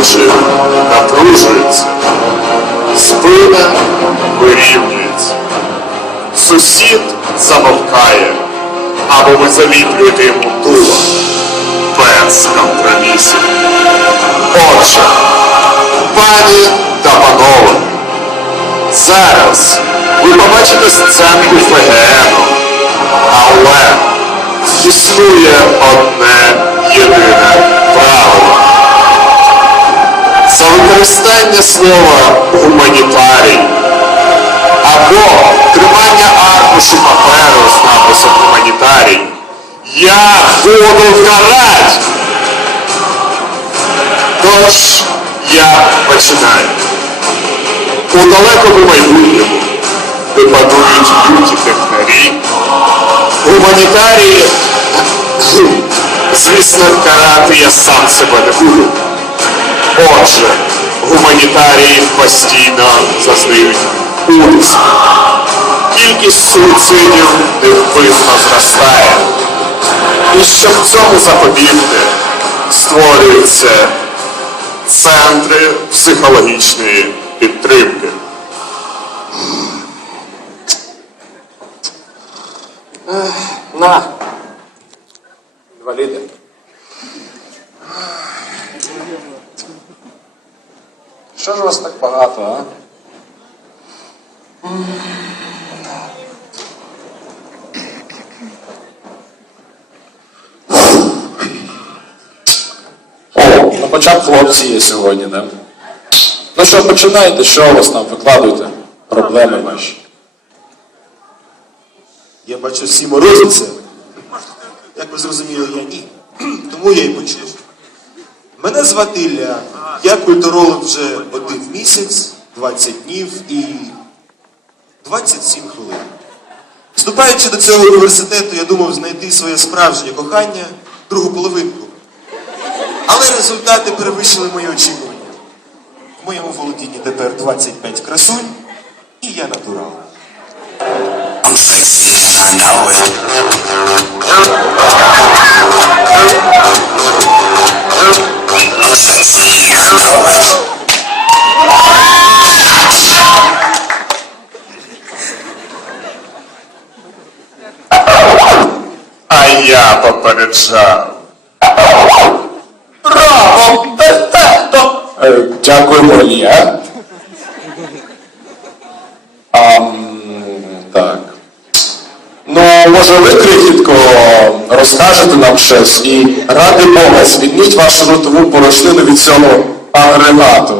Очі напружуються, спина вирівнюється. Сусід замовкає, або ви заліплюєте йому дуло без компромісів. Отже, пані та панове, зараз ви побачите сценку ФГНу, але існує одне єдине правило. За використання слова гуманітарій або тримання аркушу паперу з написом гуманітарій я буду карати. Тож я починаю. У далекому майбутньому, де панують люті технарі, гуманітарії, звісно, карати я сам себе не буду. Отже, гуманітарії постійно зазнають утиску. Кількість суїцидів невпинно зростає. І щоб цьому запобігти, створюються центри психологічної підтримки. На. Інваліди. Що ж вас так багато, а? О, на початку хлопці є сьогодні, да? Ну що, починайте, що у вас там, викладуйте проблеми ваші. Я бачу, всі морозяться. Як ви зрозуміли, я ні. Тому я і почну. Мене звати Ілля. Я культуролог вже один місяць, 20 днів і 27 хвилин. Вступаючи до цього університету, я думав знайти своє справжнє кохання, другу половинку. Але результати перевищили мої очікування. В моєму володінні тепер 25 красунь, і я натурал. I'm sexy, I know it. I'm sexy, I know it. А я попереджав. Браво! Може, ви, крихітко, розкажете нам щось і ради Бога, звільніть вашу ротову порошнину від цього агрегату.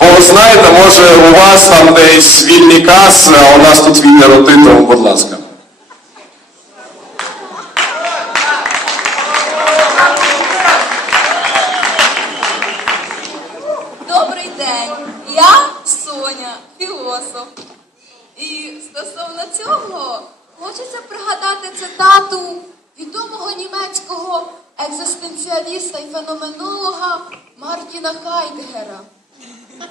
Бо знаєте, може у вас там десь вільні каси, а у нас тут вільні роти, тому, будь ласка. Мартіна Хайдгера.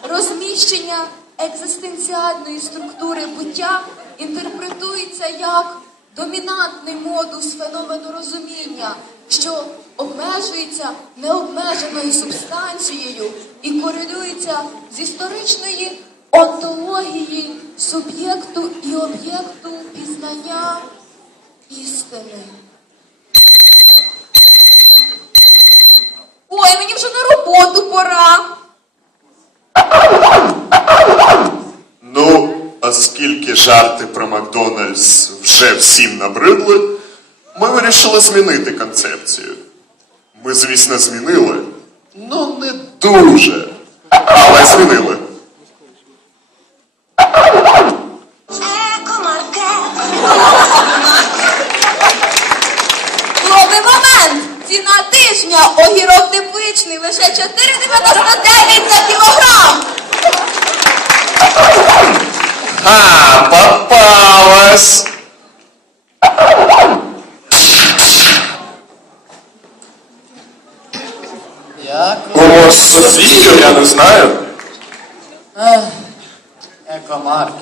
Розміщення екзистенціальної структури буття інтерпретується як домінантний модус феномену розуміння, що обмежується необмеженою субстанцією і корелюється з історичної онтології суб'єкту і об'єкту пізнання істини. Ой, мені вже на роботу пора. Ну, оскільки жарти про Макдональдс вже всім набридли, ми вирішили змінити концепцію. Ми, звісно, змінили, ну не дуже, але змінили. Лише 4,99 за кілограм. А, попалась! О, Софію, я не знаю. Екомаркет.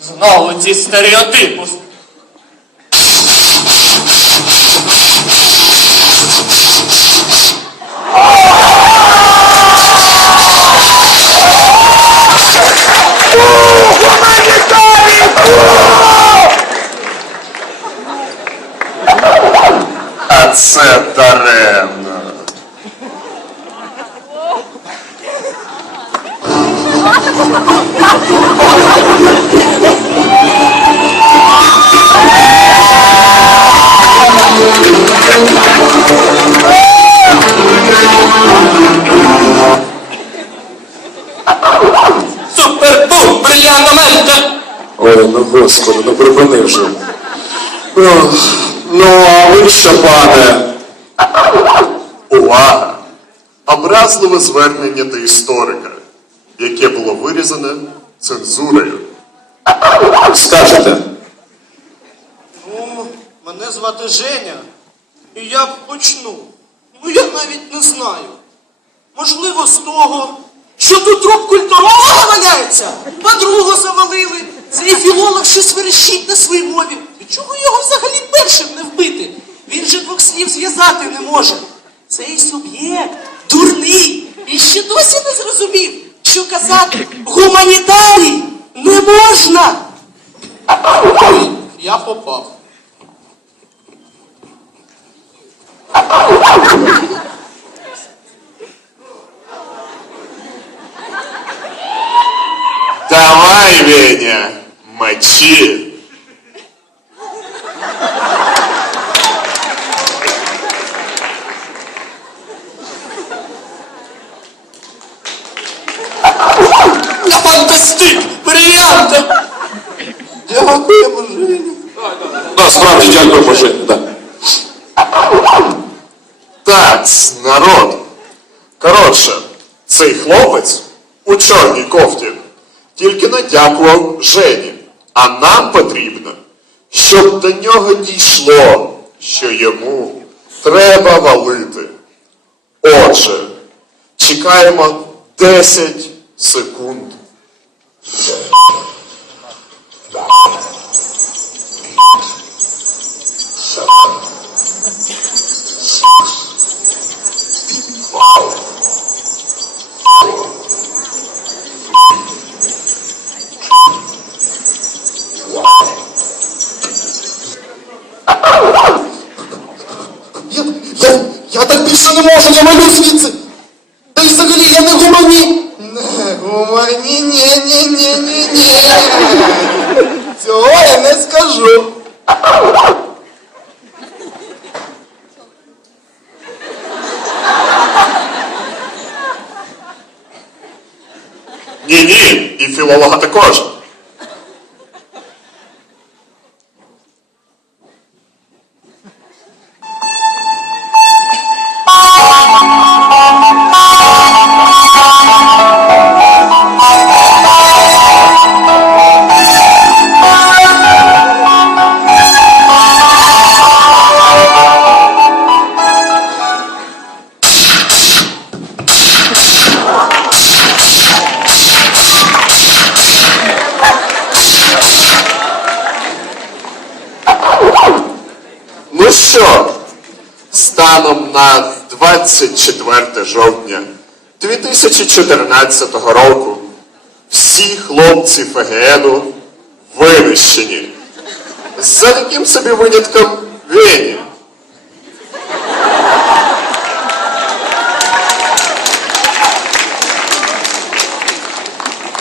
Знову ці стереотипи. Це даремно. Супербум! Брильянтомента! Ой, ну господи, ну припини вже. Ох, Ну, а ви що, пане? Увага! Образливе звернення до історика, яке було вирізане цензурою. Скажете? Ну, мене звати Женя, і я почну. Ну я навіть не знаю. Можливо, з того, що тут труп культуролога валяється, подругу завалили. Цей філолог щось верещить на своїй мові. Чого його взагалі першим не вбити? Він же двох слів зв'язати не може. Цей суб'єкт дурний і ще досі не зрозумів, що казати гуманітарій не можна. Я попав. Давай, Веня, мочи. Брильянта! Дякуємо, Женя. Да, справді дякую, Боже. Да. Так, народ. Коротше, цей хлопець у чорній кофті тільки надякував Жені. А нам потрібно, щоб до нього дійшло, що йому треба валити. Отже, чекаємо 10 секунд. Я, так більше не можу, я малю звідси. Та й взагалі я не гумані. Не гумані, ні, ні, ні, ні, ні. Цього я не скажу. Ні-ні, і 24 жовтня 2014 року всі хлопці ФГНу винищені. За таким собі винятком Вені.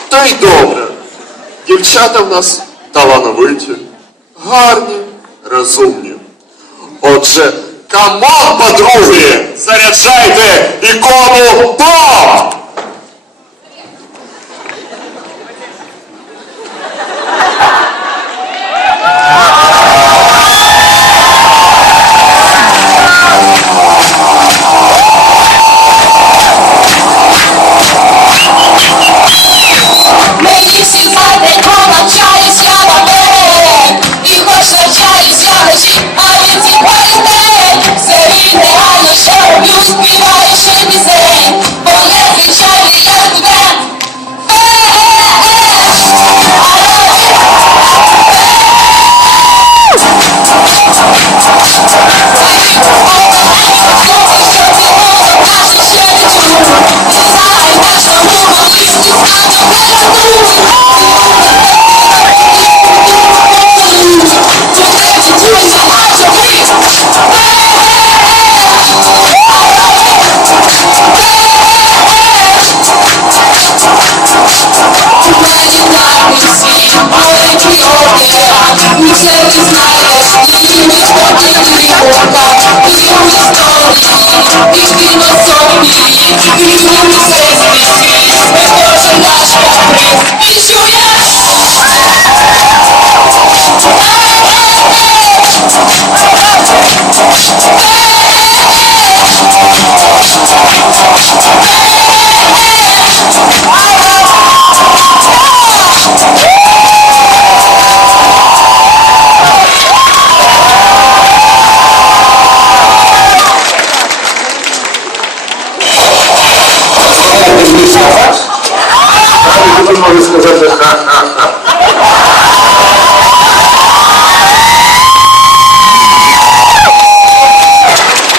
То й добре. Дівчата в нас талановиті, гарні, розумні. Отже, камон, подруги! Заряджайте ікону ПОП!